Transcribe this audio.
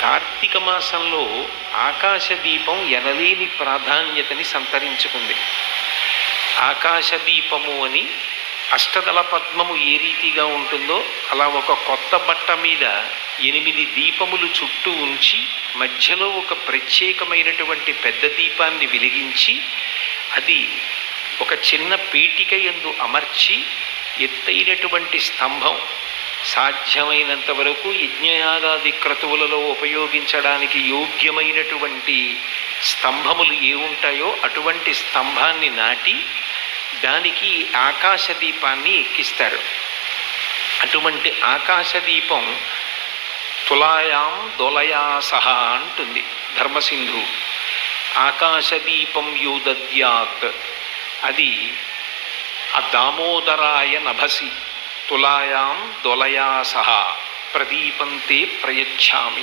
కార్తీక మాసంలో ఆకాశదీపం ఎనలేని ప్రాధాన్యతని సంతరించుకుంది. ఆకాశదీపము అని అష్టదళ పద్మము ఏ రీతిగా ఉంటుందో అలా ఒక కొత్త బట్ట మీద 8 దీపములు చుట్టూ ఉంచి మధ్యలో ఒక ప్రత్యేకమైనటువంటి పెద్ద దీపాన్ని వెలిగించి అది ఒక చిన్న పీఠిక యందు అమర్చి ఎత్తైనటువంటి స్తంభం, సాధ్యమైనంత వరకు యజ్ఞయాగాది క్రతువులలో ఉపయోగించడానికి యోగ్యమైనటువంటి స్తంభములు ఏ ఉంటాయో అటువంటి స్తంభాన్ని నాటి దానికి ఆకాశదీపాన్ని ఎక్కిస్తారు. అటువంటి ఆకాశదీపం తులాయాం దొలయా సహా అంటుంది ధర్మసింధు. ఆకాశదీపం యోదద్యాత్, అది ఆ దామోదరాయ నభసి తులాయాం దొలయా సహా ప్రదీపంతే ప్రయచ్ఛామి.